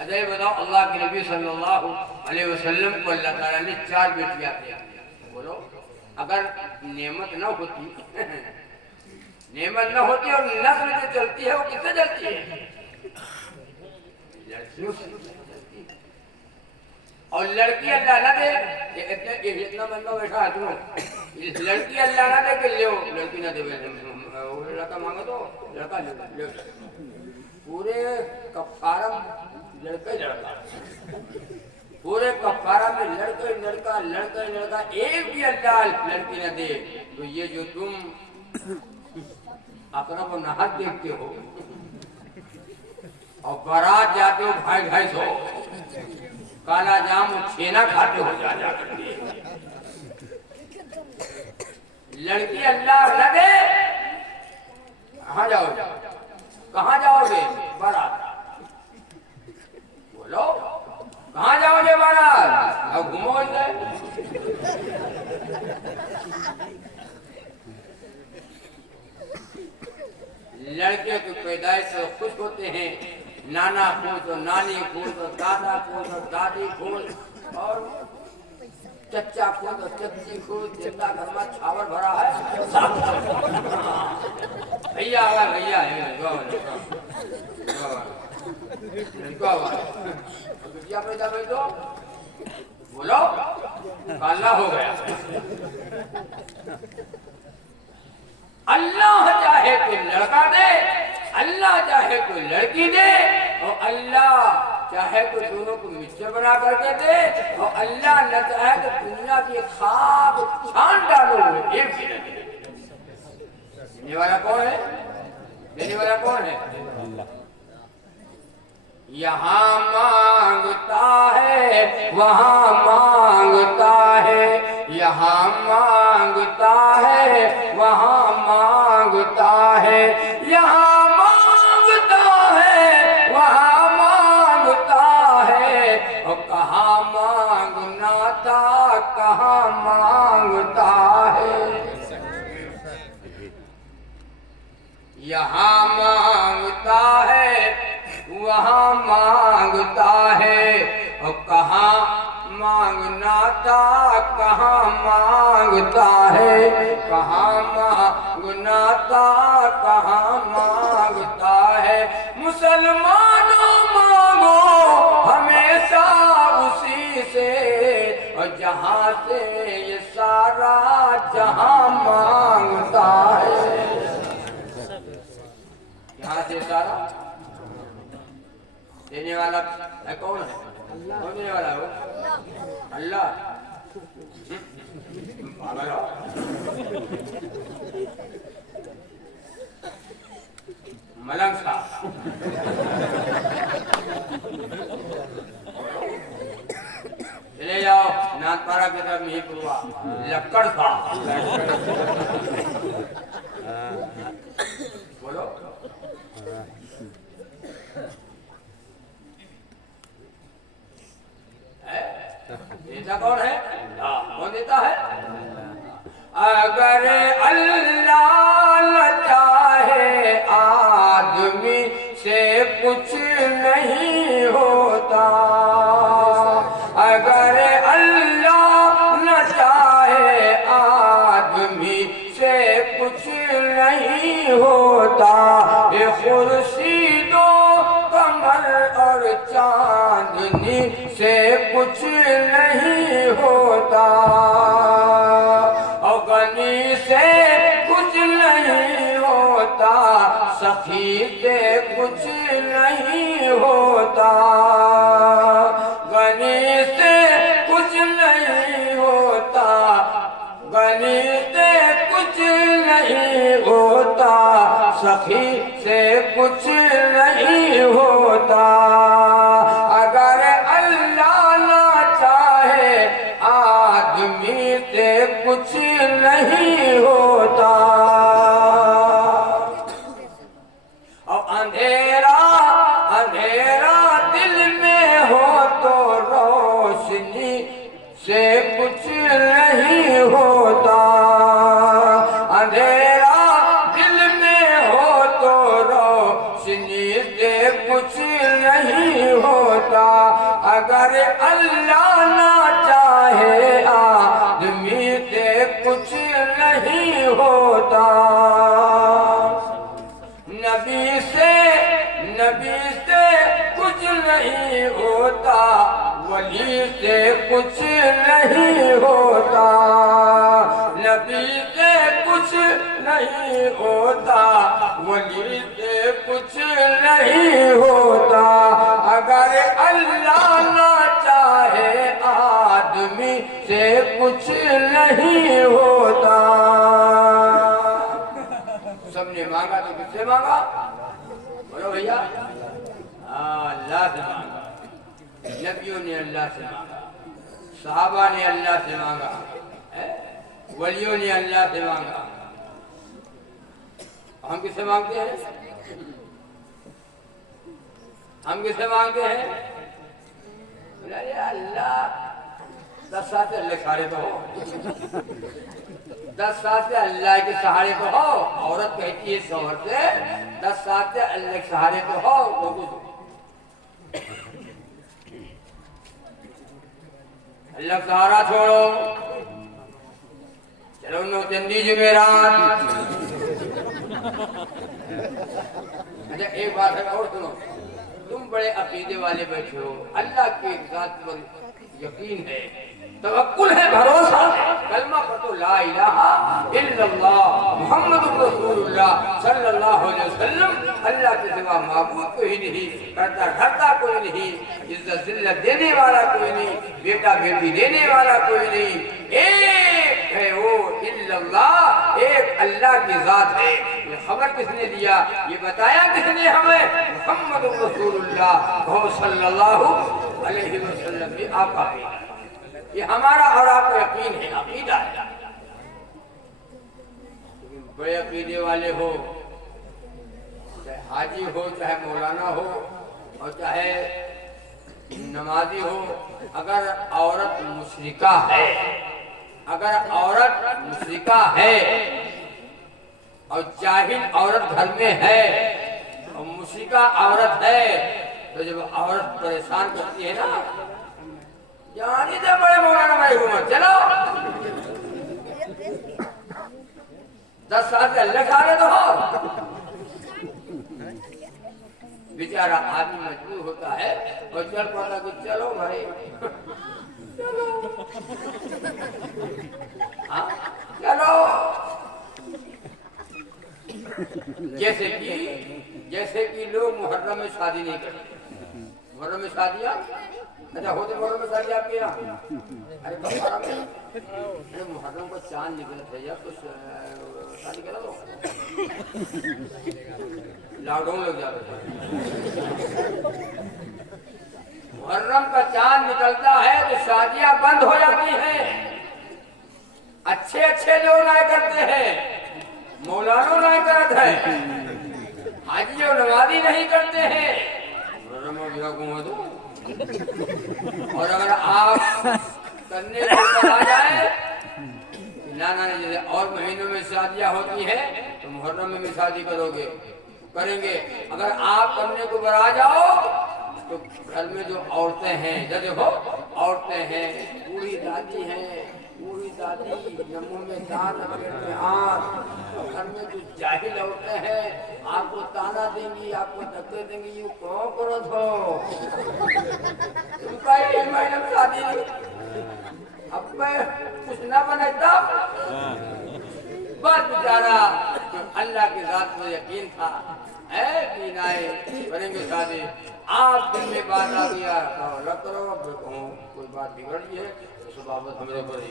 अच्छा ये बताओ, अल्लाह के नबी सल्लल्लाहु अलैहि वसल्लम को अल्लाह ताला ने 4 बेटियां दी। बोलो, अगर नेमत न होती नेमत न होती और नस्ल जो चलती है वो किससे चलती है? लड़कियों से चलती है। और लड़की अल्लाह ना दे, इतना बंदा बैठा है तुम, लड़की अल्लाह ना दे के ले, लड़की ना दे, लड़का मांगो तो लड़का ले, पूरे कफारा लड़का लड़का, पूरे कफारा में लड़का लड़का लड़का लड़का, एक भी अल्लाह लड़की न दे तो ये जो तुम अकरब नहर देखते हो और बारात जाते हो भाई भाई सो, काला जाम छेना खाते हो जा जा करके, लड़की अल्लाह न दे, कहाँ जाओगे? कहाँ जाओगे बारात? बोलो, कहाँ जाओगे बारात? अब घूमो जाए। लड़के की पैदाइश से खुश होते हैं, नाना खुश और नानी खुश और दादा खुश और दादी खुश और चच्चा खुश और चच्ची खुश, जितना घर में छावर भरा है भैया आवा, भैया बिटिया पैदा हुई तो बोलो काला हो गया। अल्लाह चाहे तो लड़का दे, अल्लाह चाहे तो लड़की दे, और अल्लाह चाहे तो दोनों को मिक्सर बना करके दे, और अल्लाह न चाहे तो दुनिया की खाक छान डालो, एक भी नहीं दे। देने वाला कौन है? देने वाला कौन है? यहाँ मांगता है वहाँ मांगता है, यहाँ मांगता है वहाँ मांगता है, यहाँ मांगता है वहाँ मांगता है, और कहाँ मांगना था कहाँ मांगता है। यहाँ मांगता है वहाँ मांगता है, और कहाँ मांगना था कहाँ मांगता है, कहाँ मांगना था कहाँ मांगता है। मुसलमानों मांगो हमेशा उसी से, और जहाँ से ये सारा जहाँ मांगता है, यहाँ से सारा देने वाला है कौन है? कौन देने वाला हो? अल्लाह। मलंग साहब चले जाओ नाथपारा की तरफ नहीं पुरवा, लक्कड़ साहब बोलो। देता कौन है? कौन देता है? अगर अल्लाह न चाहे आदमी से कुछ नहीं होता, अगर अल्लाह न चाहे आदमी से कुछ नहीं होता, ये खुर्शीदो कमर और चांदनी से कुछ नहीं होता, और गनी से कुछ नहीं होता, सखी से कुछ नहीं होता, गनी से कुछ नहीं होता, गनी से कुछ नहीं होता, सखी से कुछ नहीं होता। अगर अल्लाह ना चाहे आदमी से कुछ नहीं होता, और अंधेरा अंधेरा दिल में हो तो रोशनी से कुछ नहीं होता, अंधेरा दिल में हो तो रोशनी होता। अगर अल्लाह ना चाहे आदमी से कुछ नहीं होता। नबी से कुछ नहीं होता, वली से कुछ नहीं होता। नबी से कुछ नहीं होता, वली से कुछ नहीं होता। अगर अल्लाह ना चाहे आदमी से कुछ नहीं होता। सबने मांगा तो किससे मांगा? बोलो भैया। अल्लाह से मांगा। नबियों ने अल्लाह से मांगा, सहाबा ने अल्लाह से मांगा, वलियों ने अल्लाह से मांगा। हम किससे मांगते हैं? हम किससे मांगते हैं? अरे अल्लाह 10 साल से अल्लाह के सहारे तो हो। 10 साल से अल्लाह के सहारे तो हो। औरत कहती है शौहर से 10 साल से अल्लाह के सहारे तो हो। वो कुछ अल्लाह का सहारा छोड़ो, चलो नो चंदी जुमेरात। अच्छा एक बात है और सुनो, तुम बड़े अकीदे वाले बैठे हो, अल्लाह की जात पर यकीन है, तवक्कुल है, भरोसा है, कलमा पढ़ो ला इलाहा इल्लल्लाह मुहम्मदुर रसूलुल्लाह सल्लल्लाहु अलैहि वसल्लम। अल्लाह के सिवा माबूद कोई नहीं, करता धरता कोई नहीं, इज्जत जिल्लत देने वाला कोई नहीं, बेटा बेटी देने वाला कोई नहीं। एक है वो इल्लल्लाह, एक अल्लाह की जात है। ये खबर किसने दिया? ये बताया किसने हमें? मुहम्मदुर रसूलुल्लाह सल्लल्लाहु अलैहि वसल्लम। ये आपका ये हमारा और आपका यकीन है, अकीदा है। बड़े अकीदे वाले हो, चाहे हाजी हो, चाहे मौलाना हो और चाहे नमाजी हो, अगर औरत मुशरिका है, अगर औरत मुशरिका है और जाहिल औरत घर में है और मुशरिका औरत है, तो जब औरत परेशान करती है ना, जानी दे बड़े मौलाना भाई घूमर चलो। 10 साल से अल्लाह खा रहे तो हो। बेचारा आदमी मजबूर होता है और चल पड़ता कि चलो भाई चलो, हाँ चलो। जैसे कि लोग मुहर्रम में शादी नहीं करते। मुहर्रम में शादियाँ, अच्छा होते मुहर्रम में शादी आपके यहाँ? अरे मुहर्रम को चांद निकला था यार, कुछ शादी करा दो, लॉकडाउन लग जाता था। मुहर्रम का चांद निकलता है तो शादियां बंद हो जाती हैं। अच्छे अच्छे लोग ना करते हैं, मौलानों ना करते हैं, हाजी और नमाजी नहीं करते हैं। मुहर्रम में दो, और अगर आप करने को कहा जाए ना जैसे और महीनों में शादियां होती हैं तो मुहर्रम में भी शादी करेंगे। अगर आप करने को बरा जाओ तो घर में जो औरतें हैं, देखो औरतें हैं, बूढ़ी दादी हैं, बूढ़ी दादी नमो में दान में हाथ, और घर में जो जाहिल औरतें हैं आपको ताना देंगी, आपको धक्के देंगी, यू कौन करो थो तुमका मैडम शादी अब मैं कुछ ना बनाता। बस बेचारा अल्लाह की जात में यकीन था है कि नाए करेंगे शादी। आप दिन में बात आ गया अल्लाह करो, अब कहूँ कोई बात बिगड़ गई है तो बाबत हमारे ऊपर ही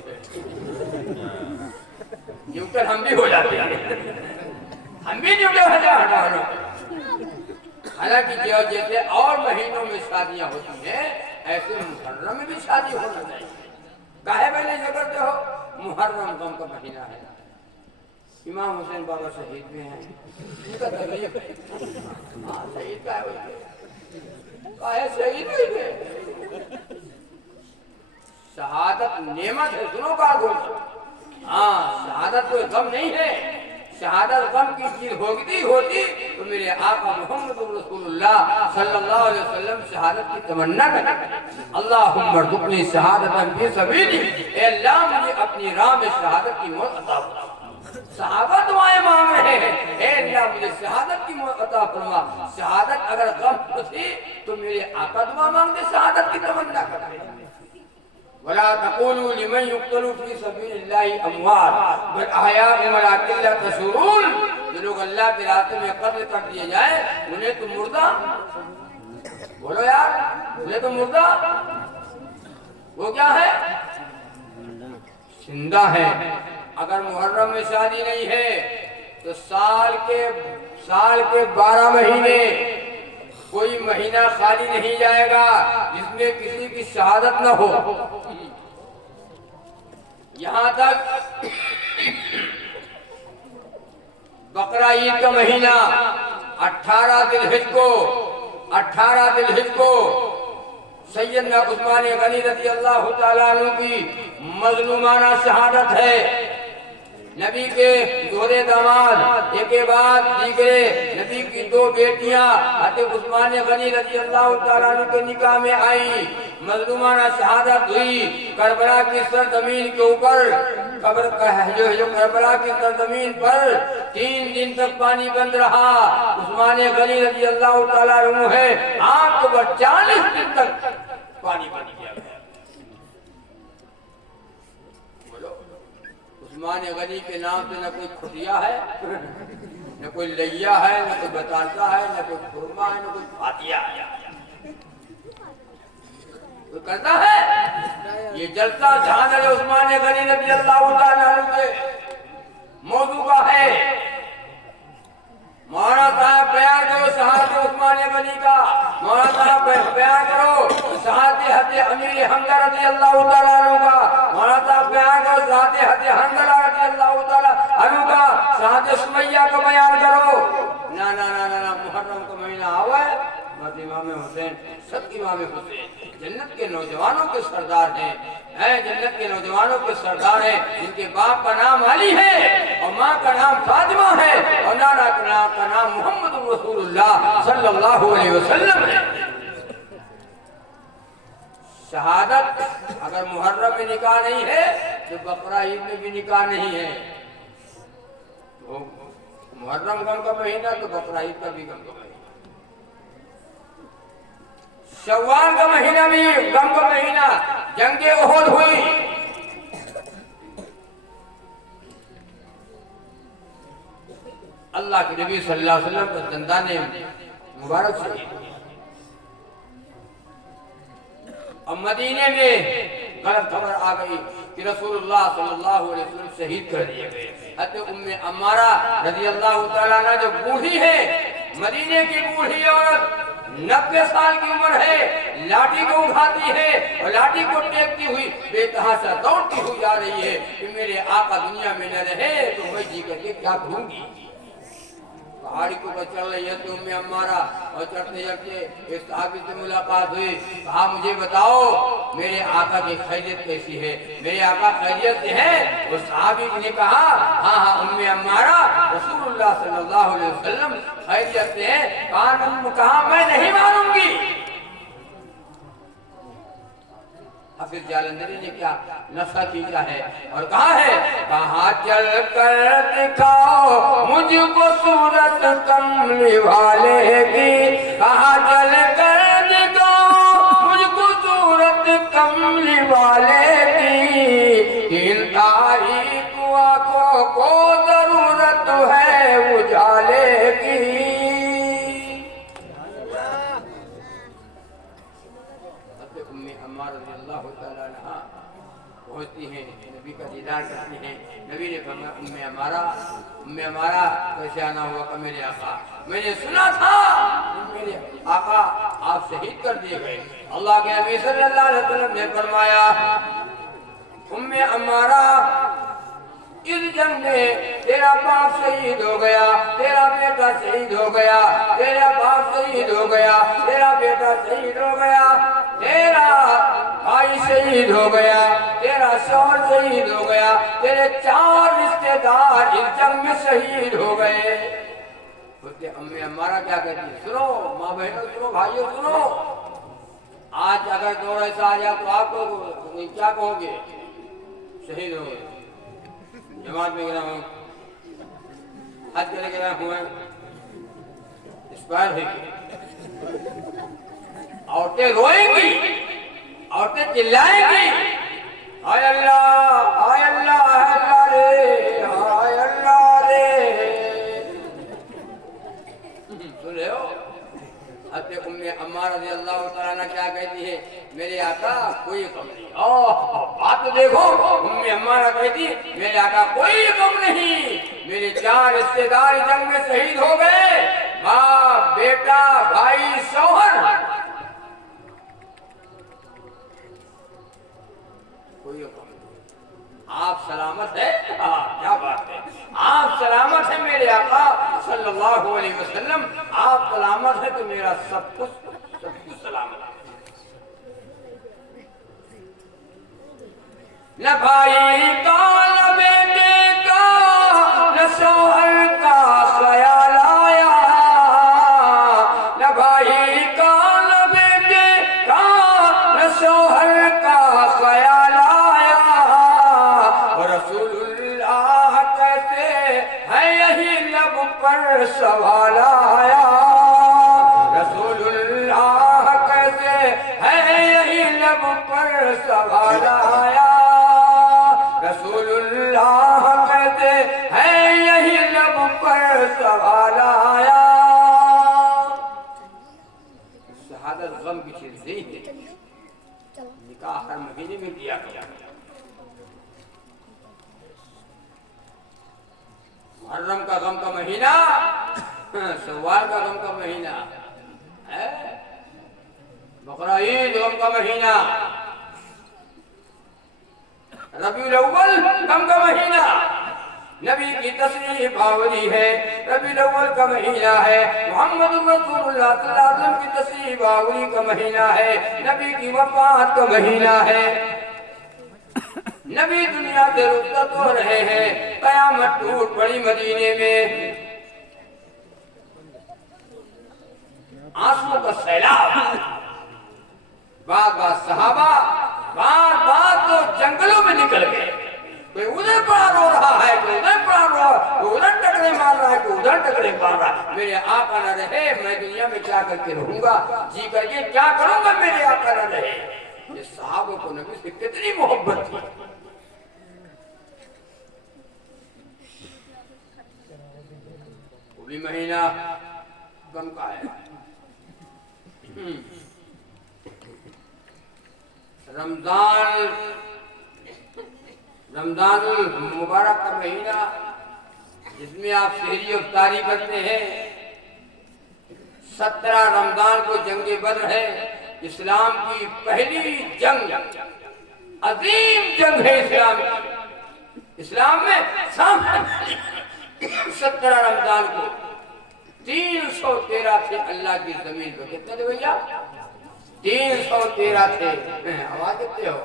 न्यूटन हम भी हो जाते हैं, हम भी न्यूटन हो जाते। हालांकि जैसे और महीनों में शादियां होती हैं ऐसे मुहर्रम में भी शादी होना चाहिए। काहे पहले जो करते हो, मुहर्रम गम का महीना है, इमाम हुसैन बाबा शहीद में है, उनका तकलीफ है। हाँ शहीद का है शहीद है, शहादत नेमत है, सुनो बात हो। हाँ शहादत कोई गम नहीं है, शहादत गम की चीज होती तो मेरे आका मोहम्मद रसूलुल्लाह सल्लल्लाहु अलैहि वसल्लम शहादत की तमन्ना करें। अल्लाहुम्मा रज़ुक़नी शहादतन फी सबीली, ए अल्लाह मुझे अपनी राह में शहादत की मौत अता फरमा। सहाबा दुआएं मांग रहे हैं, ए अल्लाह मुझे शहादत की मौत अता फरमा। शहादत अगर गम थी तो मेरे आका दुआ मांगते शहादत की तमन्ना करते। वला तक़ूलू लिमन युक़्तलू फी सबीलिल्लाहि अमवात बल अहयाउन वलाकिन ला तशऊरून। जो लोग अल्लाह के रास्ते में कत्ल कर दिए जाए उन्हें तो मुर्दा बोलो यार, उन्हें तो मुर्दा, वो क्या है? जिंदा है। अगर मुहर्रम में शादी नहीं है तो साल के 12 महीने कोई महीना खाली नहीं जाएगा जिसमें किसी की शहादत न हो। यहाँ तक बकरा ईद का महीना 18 दिलहिज को सैयदना उस्मान गनी रज़ी अल्लाह तआला अन्हु की मज़लूमाना शहादत है। नबी के दोहरे दामाद एक के बाद दीगरे नबी की 2 बेटियां हज़रत उस्मान गनी रज़ी अल्लाह तआला अन्हु के निकाह में आई। मज़लूमाना शहादत हुई। करबला की सरजमीन के ऊपर कब्र का जो करबला की सरजमीन पर 3 दिन तक पानी बंद रहा। उस्मान गनी रज़ी अल्लाह तआला अन्हु है आग पर 40 दिन तक पानी बंद किया गया। उस्मान गनी के नाम से न कोई खुटिया है, न कोई लैया है, न कोई बतासा है, न कोई खुरमा है, न कोई फातिया है। कोई करता है ये जलसा जहां उस्मान गनी रज़ी अल्लाह तआला अन्हु के मौजू का है। मौलाना साहब बयान करो शहादत उस्मान गनी का। मौलाना साहब बयान करो शहादत हज़रत अमीर हमजा रज़ी अल्लाह तआला अन्हु का। मौलाना साहब बयान करो शहादत हज़रत हंज़ला रज़ी अल्लाह तआला अन्हु का। शहादत सुमैया का बयान करो। ना ना ना ना, मुहर्रम का महीना आवा है बस इमाम हुसैन सब इमाम हुसैन जन्नत के नौजवानों के सरदार हैं, जन्नत के नौजवानों के सरदार हैं जिनके बाप का नाम अली है और माँ का नाम फातिमा है और नाना का नाम मोहम्मद रसूलुल्लाह सल्लल्लाहु अलैहि वसल्लम है। शहादत अगर मुहर्रम में निकाह नहीं है तो बकरा ईद में भी निकाह नहीं है। तो मुहर्रम गम का महीना तो बकरा ईद का भी गम का महीना। शव्वाल का महीना भी गम का महीना। जंगे उहद हुई। अल्लाह के नबी सल्लल्लाहु अलैहि वसल्लम का दंदाने मुबारक से और मदीने में गलत खबर आ गई कि रसूलुल्लाह सल्लल्लाहु अलैहि वसल्लम शहीद कर दिए गए। हज़रत उम्मे अम्मारा रज़ी अल्लाह तआला अन्हा जो बूढ़ी है, मदीने की बूढ़ी औरत 90 साल की उम्र है, लाठी को उठाती है और लाठी को टेकती हुई बेतहाशा दौड़ती हुई जा रही है कि मेरे आका दुनिया में न रहे तो मैं जी करके क्या करूंगी। पहाड़ी को चल रही है तो उम्मे अम्मारा और चढ़ते चढ़ते एक सहाबी से मुलाकात हुई। कहा मुझे बताओ मेरे आका की खैरियत कैसी है, मेरे आका खैरियत से है। उस सहाबी ने कहा हाँ हाँ उम्मे अम्मारा रसूलुल्लाह सल्लल्लाहु अलैहि वसल्लम खैरियत से है। कहा मैं नहीं मानूंगी। हाफिज जालंधरी ने क्या नशा खींचा है और कहा है कहाँ चल कर दिखाओ मुझको सूरत कमली वाले की। कहाँ चल कर दिखाओ मुझको सूरत कमली वाले की। इन तारीख आँखों को जरूरत है उजाले की। पहुंचती हैं, नबी का दीदार करती हैं। नबी ने कहा उम्मे हमारा कैसे आना हुआ का मेरे आका, मैंने सुना था मेरे आका आप शहीद कर दिए गए। अल्लाह के नबी सल्लल्लाहु अलैहि वसल्लम ने फरमाया उम्मे अम्मारा इस जंग में तेरा बाप शहीद हो गया, तेरा बेटा शहीद हो गया, तेरा बाप शहीद हो गया, तेरा बेटा शहीद हो गया, तेरा भाई शहीद हो गया, तेरा शौहर शहीद हो गया, तेरे 4 रिश्तेदार इस जंग में शहीद हो गए। बोलते अम्मी हमारा क्या कहती है, सुनो माँ बहनों सुनो भाइयों सुनो, आज अगर दौड़ ऐसा आ जाए तो आप लोग क्या कहोगे, शहीद हो गए, जमात में गिरा हूँ, हज करे गिरा हुआ, एक्सपायर है, औरतें रोएंगी, औरतें चिल्लाएंगी, हाय अल्लाह हाय अल्लाह हाय अल्लाह रे हाय अल्लाह रे। सुन रहे हो? हज़रत उम्मे अम्मा रज़ी अल्लाह तआला अन्हा क्या कहती है, मेरे आका कोई गम नहीं। बात तो देखो, उम्मे अम्मा कहती मेरे आका कोई गम नहीं, मेरे 4 रिश्तेदार जंग में शहीद हो गए, बाप बेटा भाई शौहर, कोई गम नहीं। आप सलामत है? क्या बात है, आप सलामत है मेरे आका सल्लल्लाहु अलैहि वसल्लम, आप सलामत है तो मेरा सब कुछ सलामत है। न भाई का न बेटे का न शौहर का ख्याल आया, न भाई का न बेटे का न शौहर का ख्याल आया, रसूलुल्लाह कहते हैं यही लब पर सवाल आया, रसूलुल्लाह कहते हैं यही लब पर सवाल आया, रसूलुल्लाह कहते हैं यही लब पर सवाल आया। शहादत गम की चीज नहीं है, निकाह हर महीने में किया गया, मुहर्रम का गम का महीना, शव्वाल का गम का महीना है, बकरा ईद गम का महीना, रबीउल अव्वल गम का महीना, नबी की तशरीफ आवरी है, रबीउल अव्वल का महीना है, मोहम्मद रसूलुल्लाह सल्लल्लाहु अलैहि वसल्लम की तशरीफ आवरी का महीना है, नबी की वफात का महीना है, नबी दुनिया से रुखसत हो रहे हैं, कयामत टूट पड़ी मदीने में, आंसुओं का सैलाब, बार सहाबा बार तो जंगलों में निकल गए, कोई उधर पड़ा रो रहा है, कोई उधर पड़ा रो रहा है, कोई उधर टकरे मार रहा है, कोई उधर टकरे मार रहा है, मेरे आका न रहे मैं दुनिया में क्या करके रहूंगा, जी करके क्या करूंगा, मेरे आका न रहे। ये साहबों को नबी से कितनी मोहब्बत थी। वो भी महीना गम का है, रमजान मुबारक का महीना, जिसमें आप सहरी इफ्तारी करते हैं। 17 रमजान को जंगे बद्र है, इस्लाम की पहली जंग, अजीम जंग है इस्लाम की। इस्लाम में 17 रमजान को 313 थे अल्लाह की जमीन पर। कितने थे भैया? 313 थे। आवाज कितने हो?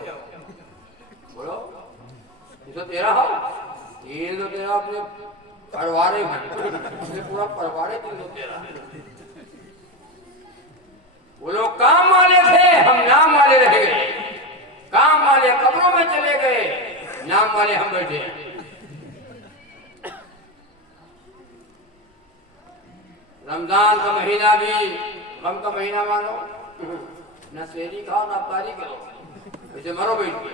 बोलो 313 हो? 313 अपने परवारे पूरा परवारे 313। वो लोग काम वाले थे, हम नाम वाले रह गए। काम वाले कब्रों में चले गए, नाम वाले हम बैठे। रमजान का महीना भी गम का महीना मानो, न सेरी खाओ न अफ्तारी करो, वैसे मरो बैठ के।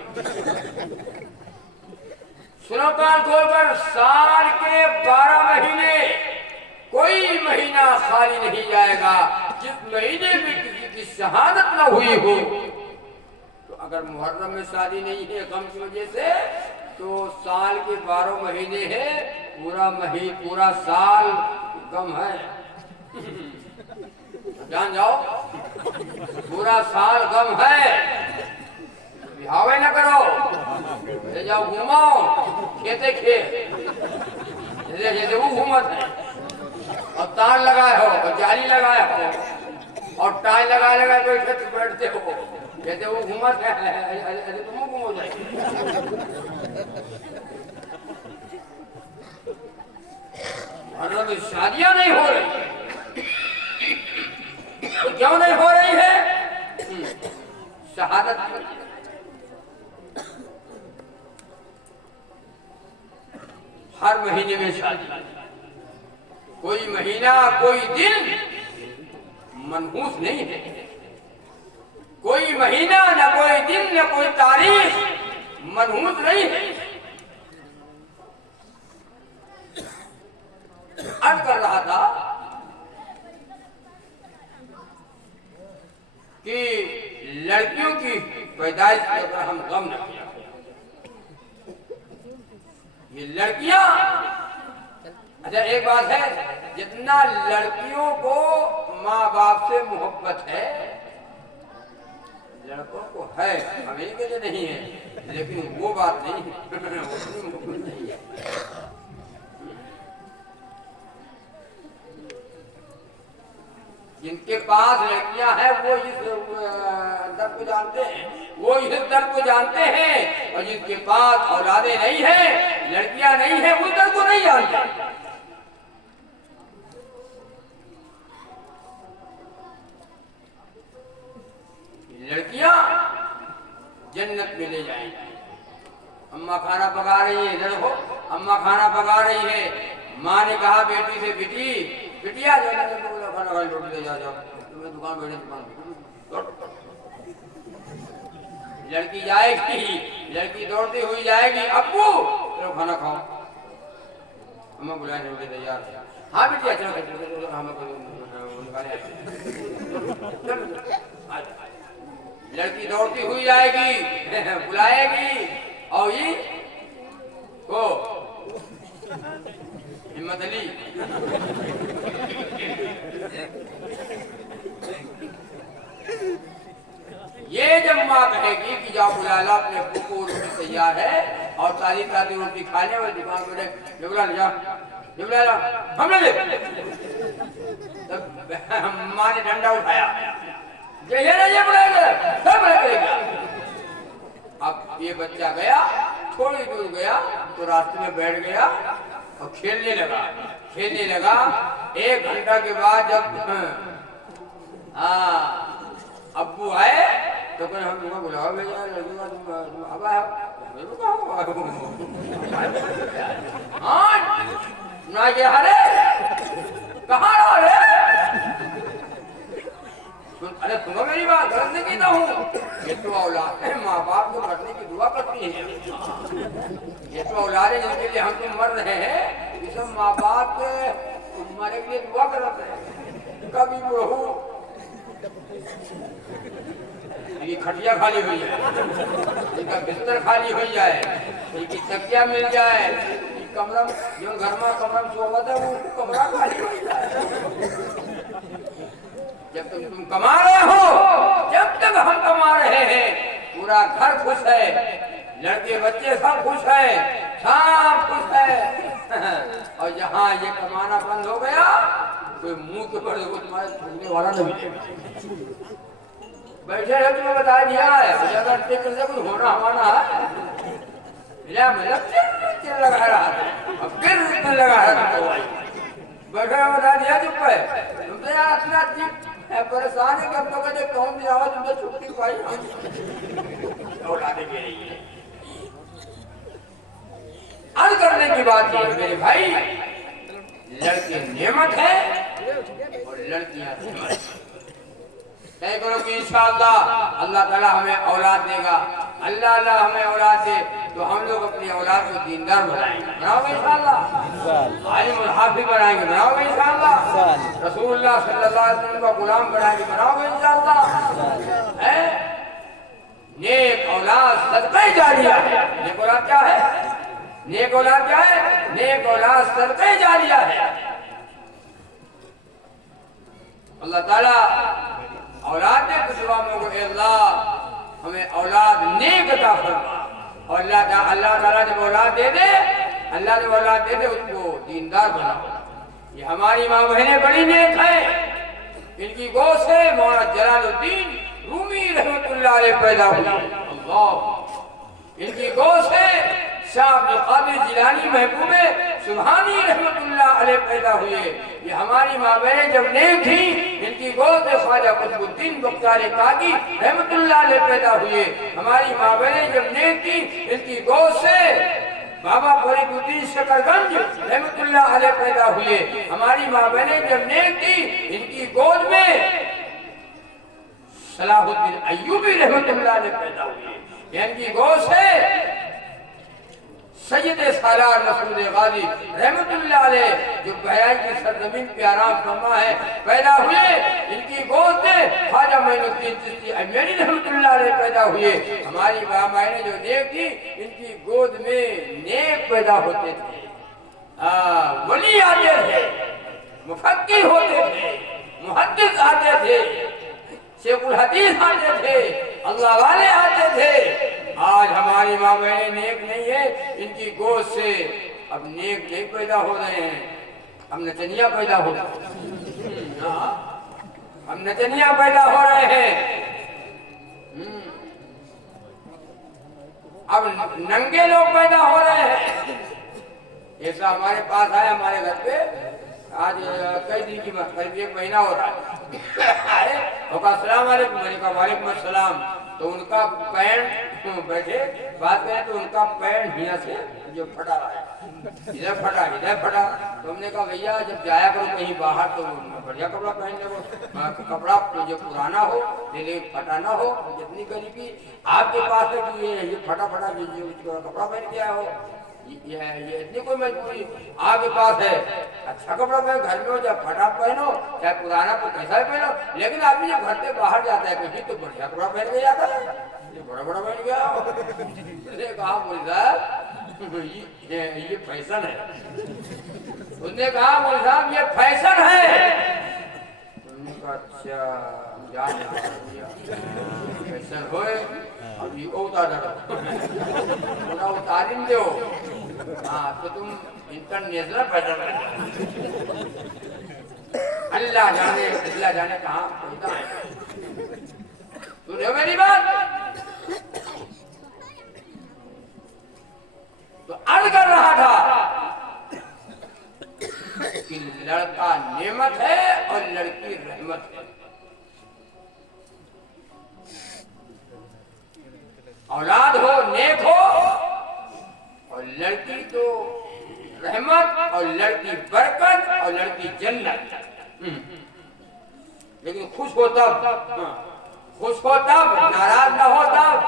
सुनो कान खोलकर, साल के 12 महीने कोई महीना खाली नहीं जाएगा जिस महीने में किसी की शहादत न हुई हो। तो अगर मुहर्रम में शादी नहीं है गम की वजह से, तो साल के 12 महीने है, पूरा साल गम है। जान जाओ, पूरा साल गम है। बिहावे न करो, ले जाओ घुमाओ खेते खेत, जैसे वो घूमत है, और तार लगाए हो और जाली लगाए हो और टाई लगा बैठते हो, जैसे वो घूमत है, तुम घूमो जाए। मतलब शादियां नहीं हो रही, तो क्यों नहीं हो रही है? शहादत हर महीने में शादी, कोई महीना कोई दिन मनहूस नहीं है, कोई महीना न कोई दिन न कोई तारीख मनहूस नहीं है। अर्ज कर रहा था कि लड़कियों की पैदाइश पर हम गम न किया, ये लड़कियां, अच्छा एक बात है, जितना लड़कियों को माँ बाप से मोहब्बत है लड़कों को है, हमें के लिए नहीं है, लेकिन वो बात नहीं है, उतनी मोहब्बत नहीं है। जिनके पास लड़कियां हैं वो इस दर्द को जानते हैं, वो इस दर्द को जानते हैं, और जिनके पास औलादे नहीं है, लड़कियां नहीं है, वो दर्द को नहीं जानते। लड़कियां जन्नत में ले जाएंगी। अम्मा खाना पका रही है, इधर हो, अम्मा खाना पका रही है, माँ ने कहा बेटी से, बेटी बिटिया खाना खा, रोटी ले जाओ, तुम्हें दुकान बैठे दुकान। लड़की जाएगी, लड़की दौड़ती हुई जाएगी, अब्बू चलो खाना खाओ, अम्मा बुलाए रोटी तैयार है, हाँ बिटिया चलो हमें लड़की दौड़ती हुई जाएगी, बुलाएगी, और ये को हिम्मत अली ये जब माँ कहेगी कि जाओ बुला ला अपने को, रोटी तैयार है, और ताजी ताजी रोटी खाने वाली दुकान पर बुला ले, जाओ बुला ला, हमने ले। तब माँ ने डंडा उठाया, ये बुलाएगा, सब बुलाएगा। अब ये बच्चा गया, थोड़ी दूर गया तो रास्ते में बैठ गया और खेलने लगा। एक घंटा के बाद जब अब्बू आए तो कहने हम तुम्हें बुलाओ भैया, लड़की का तुम अब आए हाँ ना, ये हरे कहाँ रहे? अरे सुनो मेरी बात, गलत नहीं कहता हूँ, ये तो औलाद है, माँ बाप तो मरने की दुआ करती है, ये तो औलाद है जिनके लिए हम तुम मर रहे हैं, ये सब माँ बाप मरने के लिए दुआ करते हैं। कभी बहू ये खटिया खाली हुई है, इनका बिस्तर खाली हो जाए, इनकी तकिया मिल जाए, कमरा जो घर में कमरा में सोवत है वो कमरा खाली हो जाए। जब तक तुम कमा रहे हो, जब तक हम कमा रहे हैं, पूरा घर खुश है, लड़के बच्चे सब खुश है, सब खुश है। और जहाँ ये कमाना बंद हो गया, कोई मुंह के ऊपर तुम्हारे छूने वाला नहीं मिलेगा। बैठे रहे तुम्हें बता दिया है, अगर टेकर से कुछ होना हमारा है, चिर लगा रहा था, अब फिर लगा रहा था, बैठे बता दिया चुप है, तुम तो यार इतना परेशान है कि हम लोग कहते कौन भी आवाज तुमने छुट्टी पाई औलादे भी रही है। अर्ज करने की बात है मेरे भाई, लड़के नेमत है और लड़कियां नेमत। तय करो कि इंशाअल्लाह अल्लाह ताला हमें औलाद देगा, अल्लाह हमें औलाद दे तो हम लोग अपनी औलाद को दीनदार बनाएंगे, बनाओगे इंशाअल्लाह, आलिम और हाफिज बनाएंगे, बनाओगे इंशाअल्लाह, रसूलुल्लाह सल्लल्लाहु अलैहि वसल्लम का गुलाम बनाएंगे, बनाओगे इंशाअल्लाह। है नेक औलाद सदका जारिया है। नेक औलाद क्या है? नेक औलाद क्या है? नेक औलाद सदका जारिया है। अल्लाह ताला औलाद ने कुछ दुआ मांगो, अल्लाह हमें औलाद नेक अता फरमा, और अल्लाह ताला जब औलाद दे दे, अल्लाह ने औलाद दे दे उसको दीनदार बनाओ। ये हमारी माँ बहनें बड़ी नेक है, इनकी गौ से मौलाना जलालुद्दीन रूमी रहमतुल्लाह अलैह पैदा हुई, अल्लाह इनकी गौ से शाह अब्दुल कादिर जिलानी महबूबे सुभानी रहमतुल्लाह अलैह पैदा हुए। ये हमारी माँ बहनें जब नेक थी, इनकी गोद में ख्वाजा कुतुबुद्दीन बख्तियार काकी रहमतुल्लाह अलैह पैदा हुए। हमारी माँ बहनें जब नेक थी, इनकी गोद से बाबा फरीदुद्दीन शकरगंज रहमतुल्लाह अलैह पैदा हुए। हमारी माँ बहनें जब नेक थी, इनकी गोद में सलाहुद्दीन अय्यूबी रहमतुल्लाह अलैह पैदा हुए। इनकी गोद से सैयद सालार मसूद गाजी रहमतुल्लाह अलैह जो बहराइच की सरजमीन पे आराम फरमा है पैदा हुए। इनकी गोद में ख्वाजा मोइनुद्दीन चिश्ती अजमेरी रहमतुल्लाह अलैह पैदा हुए। हमारी माँ जो नेक थी, इनकी गोद में नेक पैदा होते थे, वली आते थे, मुफक्किर होते थे, मुहद्दिस आते थे, शेखुल हदीस आते थे, अल्लाह वाले आते थे। आज हमारी माँ बहनें नेक नहीं है, इनकी गोद से अब नेक नहीं पैदा हो रहे हैं, अब नचनिया पैदा हो रहे हैं। अब नचनिया पैदा हो रहे हैं, अब नंगे लोग पैदा हो रहे हैं। ऐसा हमारे पास आया हमारे घर पे, आज कई दिन की करीब 1 महीना हो रहा है। अस्सलाम वालेकुम, मैंने कहा वालेकुम अस्सलाम। तो उनका पैंट बैठे बात करें तो उनका पैंट हिया से जो फटा रहा है, इधर फटा इधर फटा। तो हमने कहा भैया जब जाया करो कहीं बाहर तो बढ़िया कपड़ा पहन लो, कपड़ा जो पुराना हो लेकिन फटा ना हो। जितनी गरीबी आपके पास है कि ये फटा फटा जो कपड़ा पहन के आया हो, ये इतनी कोई मजबूरी आपके पास है। अच्छा कपड़ा पहनो, घर में हो जब फटा पहनो चाहे पुराना तो कैसा भी पहनो, लेकिन आदमी जब घर से बाहर जाता है कहीं तो बढ़िया कपड़ा पहन के जाता है। ये बड़ा बड़ा पहन गया, कहा बोल साहब ये फैशन है। उसने कहा बोल साहब ये फैशन है। अच्छा फैशन हो अब ये उतारिन दो। हाँ तो तुम इंटरनेशनल फैशन अल्लाह जाने कहाँ पहुंचा। सुनो मेरी बात। तो अर्ज कर रहा था कि लड़का नेमत है और लड़की रहमत है। औलाद हो नेक हो और लड़की तो रहमत और लड़की बरकत और लड़की जन्नत। लेकिन खुश हो तब, खुश हो तब, नाराज ना हो तब।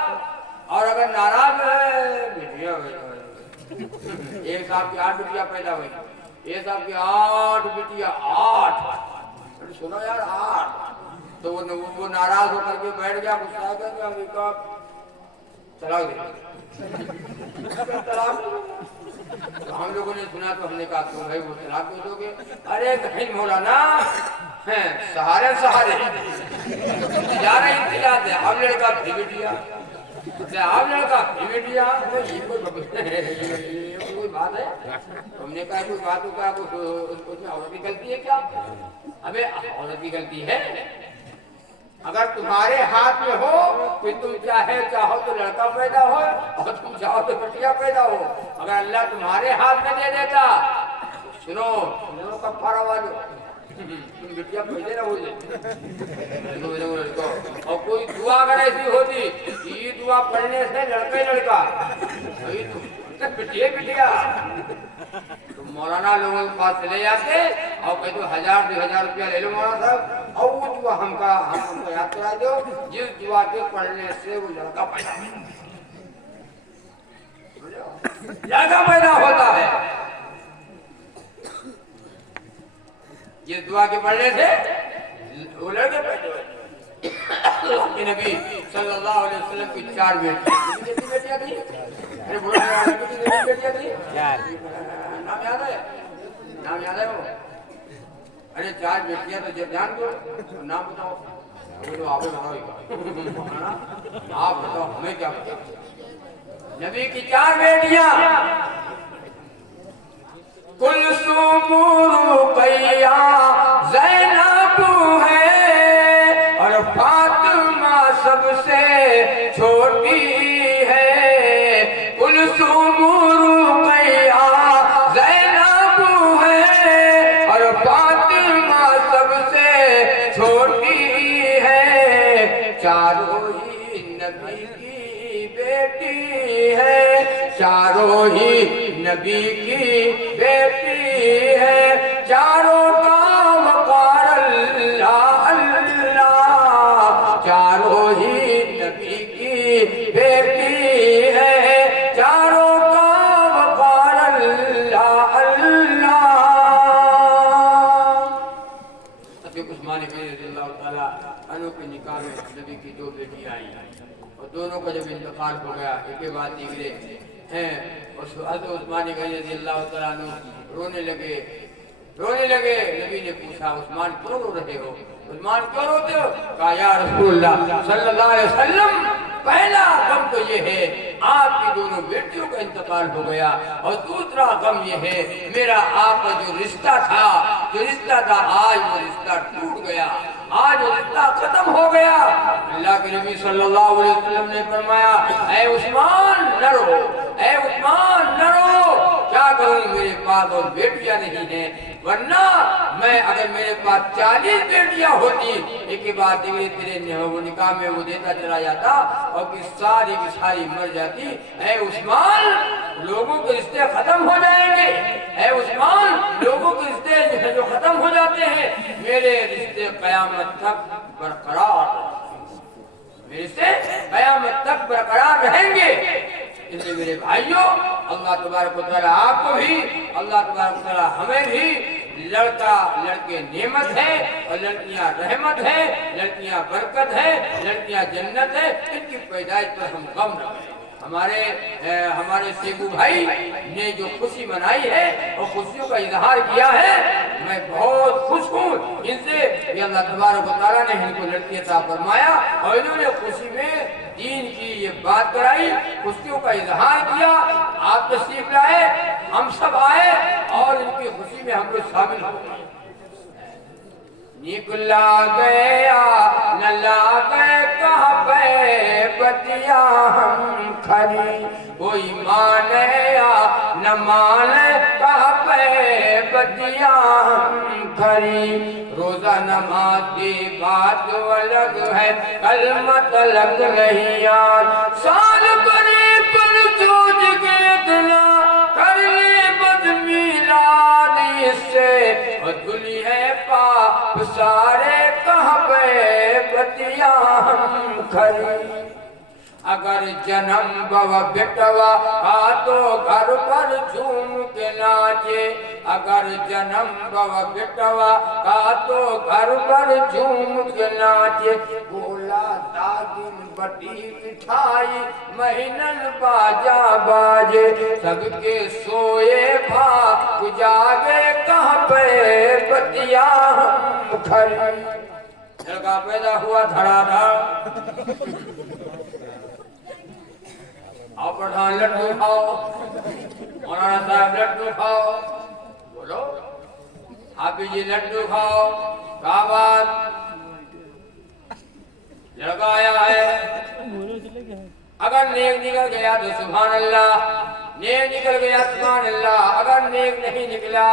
और अगर नाराज एक साहब की 8 बिटिया पैदा हुई, एक साहब की 8 बिटिया 8। सुनो यार 8। तो वो नाराज होकर के बैठ गया, गुस्सा गया, तलाक दे। तो हम लोगों ने सुना तो हमने कहा तुम भाई वो तलाक दे दोगे? अरे नहीं मौलाना, सहारे सहारे यार इंतजार है। अब लड़का फिर बिटिया, अब लड़का फिर बिटिया, ये कोई बात है? तुमने कहा कोई बात होगा, उसमें औरत की गलती है क्या? अबे औरत की गलती है। अगर तुम्हारे हाथ में हो कि तुम चाहो तो लड़का पैदा हो और तुम चाहो तो बिटिया पैदा हो। अगर अल्लाह तुम्हारे हाथ में दे देता, सुनो कफारा वालो, तुम बिटिया पैदा ना हो जाए। और कोई दुआ अगर ऐसी होती, ये दुआ पढ़ने से लड़का ही लड़का, बिटिया तो मौलाना लोगों के पास चले जाते और कहते 1000-2000 रुपया ले लो मौलाना साहब, और वो दुआ हमको याद करा दो जिस दुआ के पढ़ने से वो लड़का पैदा होता है। जिस दुआ के पढ़ने से वो लड़के पैदा होते। नबी सल्लल्लाहु अलैहि वसल्लम की 4 बेटियां थी। अरे बेटियां थी, नाम याद है वो? अरे 4 बेटियां तो जब ध्यान दो, नाम बताओ। तो आप बताओ हमें क्या पता। नबी की 4 बेटियां कुलसूम रुकैया ज़ैनब है और फातिमा सबसे छोटी है। कुलसूम रुकैया ज़ैनब नबी की बेटी है, चारों ही नबी की बेटी है, चारों का वकार अल्लाह अल्लाह, चारों ही नबी की बेटी है, चारों का वकार अल्लाह अल्लाह। उस्मान रज़ियल्लाहु ताला अन्हु के निकाह में नबी की दो बेटियां आई और दोनों का जब इंतकाल हो गया एक के बाद तीसरे हैं और हज़रत उस्मान रज़ियल्लाहु ताला अन्हु रोने लगे। नबी ने पूछा उस्मान क्यों रो रहे हो, उस्मान क्यों रोते हो? कहा या रसूलल्लाह सल्लल्लाहु अलैहि वसल्लम, पहला गम तो ये है आपकी दोनों बेटियों का इंतकाल हो गया और दूसरा गम ये है मेरा आपका जो रिश्ता था आज वो रिश्ता टूट गया, आज वो रिश्ता खत्म हो गया। अल्लाह के नबी सल्लल्लाहु अलैहि वसल्लम ने फरमाया ऐ उस्मान न रो, ऐ उस्मान न रो, क्या करूं मेरे पास और बेटियां नहीं हैं, वरना मैं अगर मेरे पास 40 बेटियां होती एक के बाद तेरे निकाह में वो देता चला जाता और कि सारी की सारी मर जाती। ऐ उस्मान लोगों के रिश्ते खत्म हो जाएंगे, ऐ उस्मान लोगों के रिश्ते जो खत्म हो जाते हैं मेरे रिश्ते कयामत तक बरकरार, मेरे रिश्ते कयामत तक बरकरार रहेंगे। इसलिए मेरे भाइयों अल्लाह तबारक व तआला आपको भी, अल्लाह तबारक व तआला हमें भी लड़का लड़के नेमत है और लड़कियां रहमत है, लड़कियां बरकत है, लड़कियां जन्नत है, इनकी पैदाइश पर हम गम न करें। हमारे सेबू भाई ने जो खुशी मनाई है और खुशियों का इजहार किया है, मैं बहुत खुश हूँ इनसे। अल्लाह तबारक व तआला ने इनको लड़की अता फरमाया और इन्होंने खुशी में दीन की ये बात कराई, खुशियों का इजहार किया। आप तशरीफ लाए, हम सब आए और इनकी खुशी में हम लोग शामिल हो गए। निकला गया न लागे कहाँ पे बतिया हम खरी, कोई माने या न माने कहाँ पे बतिया हम खरी। रोजा नमाज की बात अलग है, कलमत अलग नहीं यार, साल बने पर जूझ के दिला कर ले बदमिलाद इससे और दुली है पाप सारे कहाँ पे बतिया हम खरी। अगर जन्म बवा बेटवा आ तो घर पर झूम के नाचे, अगर जन्म बवा बेटवा आ तो घर पर झूम के नाचे। बोला दागिन बटी मिठाई महीनन बाजा बाजे, सबके सोए भाग जागे कहाँ पे बतिया हम खरी। लड़का पैदा हुआ धड़ाधड़, आओ प्रधान लड्डू खाओ, मौलाना साहब लड्डू खाओ, बोलो हाफिज जी लड्डू खाओ, क्या बात लड़का आया है। अगर नेक निकल गया तो सुभान अल्लाह, नेक निकल गया सुभान अल्लाह, अगर नेक नहीं निकला,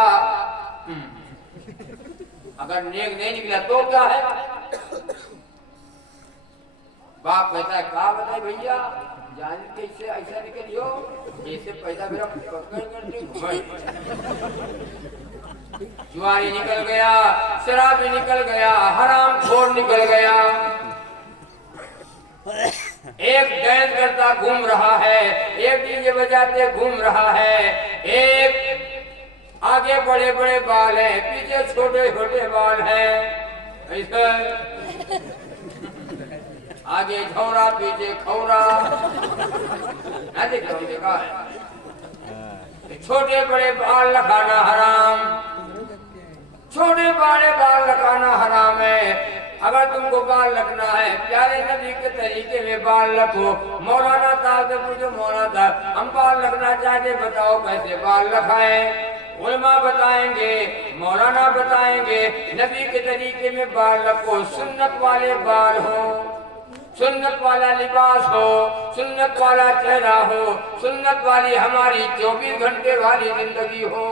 अगर नेक नहीं निकला तो क्या है? बाप कहता है क्या बताए भैया जान कैसे ऐसा निकलियो जैसे पैदा मेरा जुआरी निकल गया, शराबी निकल गया, हराम खोर निकल गया। एक डांस करता घूम रहा है, एक डीजे बजाते घूम रहा है, एक आगे बड़े बड़े बाल है, पीछे छोटे छोटे बाल है, ऐसा आगे झौरा पीछे खौरा, देखा है। छोटे बड़े बाल लगाना हराम, छोटे बड़े बाल लगाना हराम है। अगर तुमको बाल रखना है प्यारे नबी के तरीके में बाल रखो। मौलाना साहब से पूछो मौलाना साहब हम बाल रखना चाहते बताओ कैसे बाल रखाएं। उलमा बताएंगे, मौलाना बताएंगे, नबी के तरीके में बाल रखो। सुन्नत वाले बाल हो, सुन्नत वाला लिबास हो, सुन्नत वाला चेहरा हो, सुन्नत वाली हमारी 24 घंटे वाली जिंदगी हो।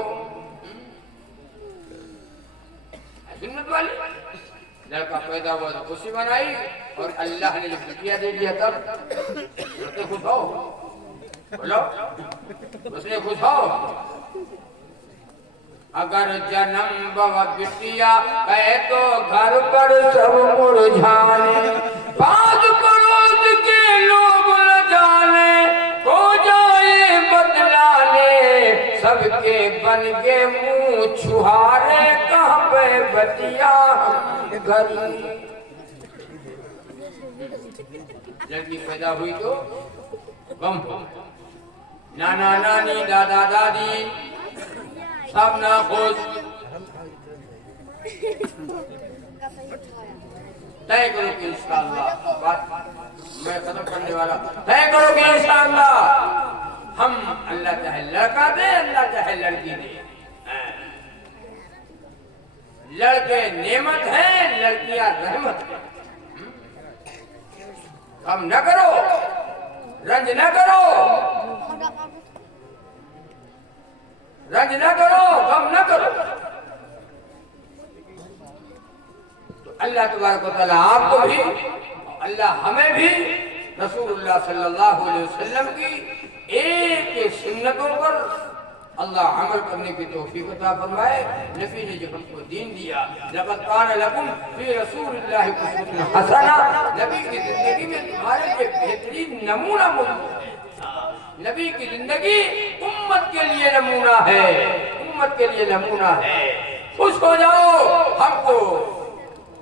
सुन्नत वाली लड़का पैदा हुआ तो खुशी मनाई, और अल्लाह ने जब बिटिया दे दिया तब उसने खुश हो, बोलो उसने खुश हो। अगर जन्म बवा बिटिया कहे तो घर पर सब मुरझाने, बात पड़ोस के लोग न जाने, हो जाए बदलाने, सबके बन के मुंह छुहारे, कहाँ पे बतिया लड़की पैदा हुई तो गम, नाना नानी दादा दादी सब ना खुश। तय करो कि इंशाअल्लाह, बात मैं खत्म करने वाला, तय करो कि इंशाअल्लाह हम अल्लाह चाहे लड़का दे, अल्लाह चाहे लड़की दे। लड़के नेमत है, लड़कियां रहमत है। कम न करो, रंज न करो, रंज न करो, कम न करो। तो अल्लाह तबारक व तआला आपको भी, अल्लाह हमें भी रसूलुल्लाह सल्लल्लाहु अलैहि वसल्लम की एक सुन्नतों पर अल्लाह अमल करने की तौफीक अता फरमाए। नबी ने जो हमको दीन दिया, लक़द कान लकुम फी रसूलिल्लाहि उस्वतुन हसना, नबी की जिंदगी में तुम्हारे लिए बेहतरीन नमूना मौजूद है। नबी की जिंदगी उम्मत के लिए नमूना है, उम्मत के लिए नमूना है। खुश हो जाओ, हमको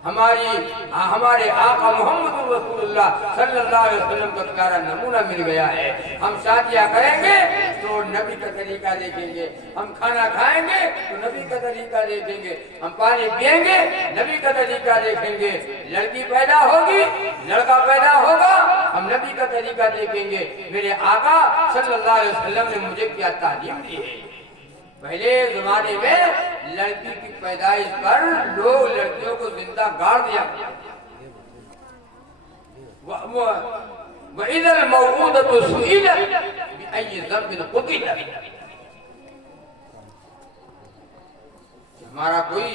हमारे आका मोहम्मद रसूलुल्लाह सल्लल्लाहु अलैहि वसल्लम का प्यारा नमूना मिल गया है। हम शादियां करेंगे तो नबी का तरीका देखेंगे, हम खाना खाएंगे तो नबी का तरीका देखेंगे, हम पानी पिएंगे नबी का तरीका देखेंगे, लड़की पैदा होगी लड़का पैदा होगा हम नबी का तरीका देखेंगे। मेरे आका सल्लल्लाहु अलैहि वसल्लम ने मुझे क्या तालीम दी है। पहले जमाने में लड़की की पैदाइश पर लोग लड़कियों को जिंदा गाड़ दिया। वइज़ल मौऊदतु सुइलत बिअय्यि ज़ंबिन क़ुतिलत, हमारा कोई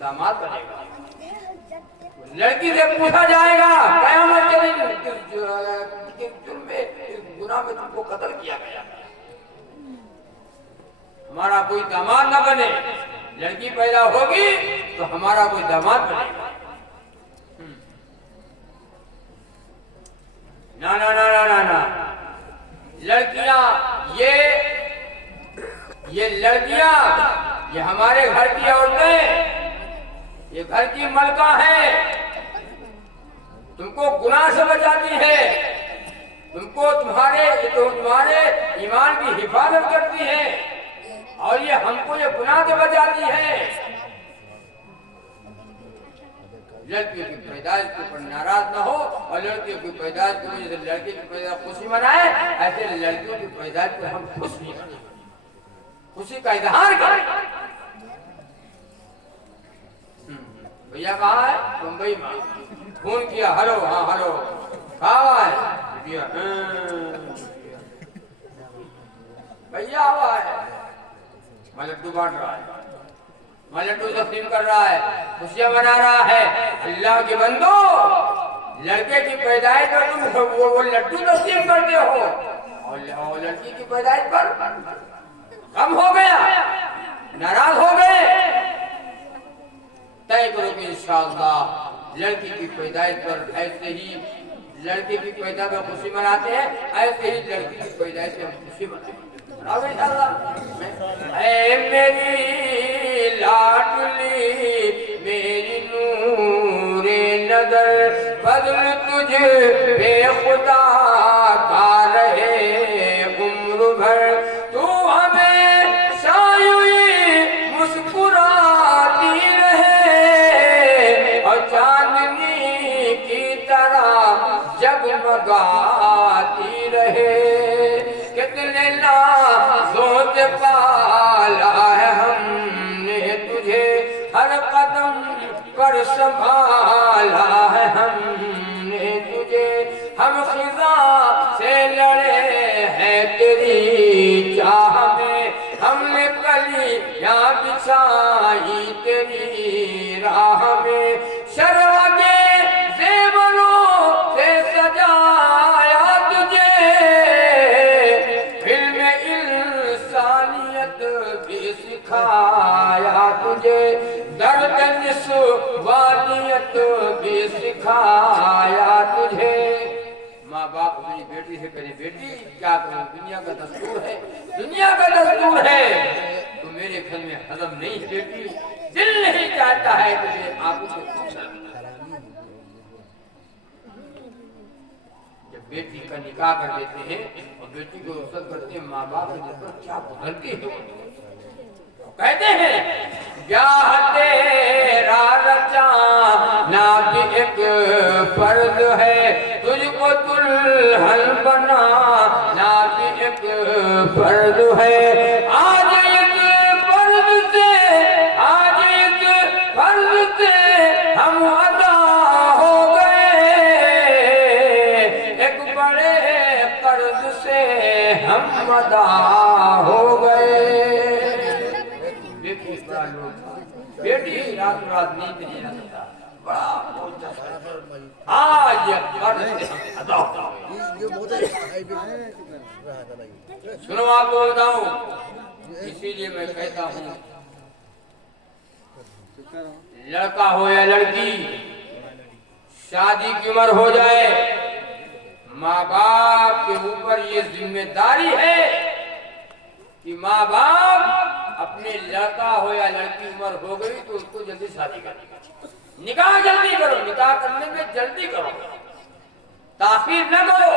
दामाद बनेगा, लड़की से पूछा जाएगा क़यामत के दिन किस जुर्म में, किस गुनाह में तुमको कत्ल किया गया। हमारा कोई दामाद न बने, लड़की पैदा होगी तो हमारा कोई दामाद बनेगा। ना ना ना ना ना ना, लड़कियां ये लड़कियां ये हमारे घर की औरतें, ये घर की मलका है, तुमको गुनाह से बचाती है, तुमको तुम्हारे ईमान की हिफाजत करती है, और ये हमको ये गुनाह से बचाती है। लड़कियों की पैदाइश के ऊपर नाराज न हो, और लड़कियों की पैदाइश की वजह से लड़के की पैदाइश खुशी मनाए, ऐसे लड़कियों की पैदाइश पर हम खुश नहीं मनाए, खुशी का इजहार करें। भैया कहाँ है? मुंबई में। फोन किया, हेलो, हाँ हेलो, कहाँ है भैया? हुआ है, मैं लड्डू बांट रहा है, मैं लड्डू तस्लीम कर रहा है, खुशियां मना रहा है। अल्लाह के बंदो, लड़के की पैदाइश पर तुम वो लड्डू तस्लीम करते हो, और लड़की की पैदाइश पर कम हो गया, नाराज हो गए। तय करो कि इंशाअल्लाह लड़की की पैदाइश पर ऐसे ही लड़के की पैदाइश पर खुशी मनाते हैं, ऐसे ही लड़की की पैदाइश पर हम खुशी मनाएंगे। मेरी लाडली मेरी नूरे नजर, बदल तुझे बेखुदा का रहे उम्र भर, तू हमें शायुई मुस्कुराती रहे, और चांदनी की तरह जगमगाती रहे। कितने नाज़ों से पाला है हमने तुझे, हर कदम पर संभाला है हमने तुझे, हम माँ बाप अपनी बेटी से करे बेटी क्या करूं, दुनिया का दस्तूर है, दुनिया का दस्तूर है। तो मेरे घर में हजम नहीं बेटी, दिल नहीं चाहता है तुझे आंखों से पूछा। जब बेटी का निकाह कर देते हैं और बेटी को रुखसत करते हैं, माँ बाप क्या बदलती है। कहते हैं ब्याह तेरा रचाना भी एक फर्ज है, तुझको दुल्हन बनाना भी एक फर्ज है। आज इस फर्ज से, आज इस फर्ज से हम अदा हो गए, एक बड़े कर्ज से हम अदा हो गए। बेटी रात रात नींद नहीं आता, बड़ा आज सुनो आपको बताऊं, इसीलिए मैं कहता हूँ लड़का हो या लड़की, शादी की उम्र हो जाए, माँ बाप के ऊपर ये जिम्मेदारी है कि माँ बाप अपने लड़का हो या लड़की उम्र हो गई तो उसको जल्दी शादी करो, निकाह जल्दी करो, निकाह करने में जल्दी करो, ताखीर न करो।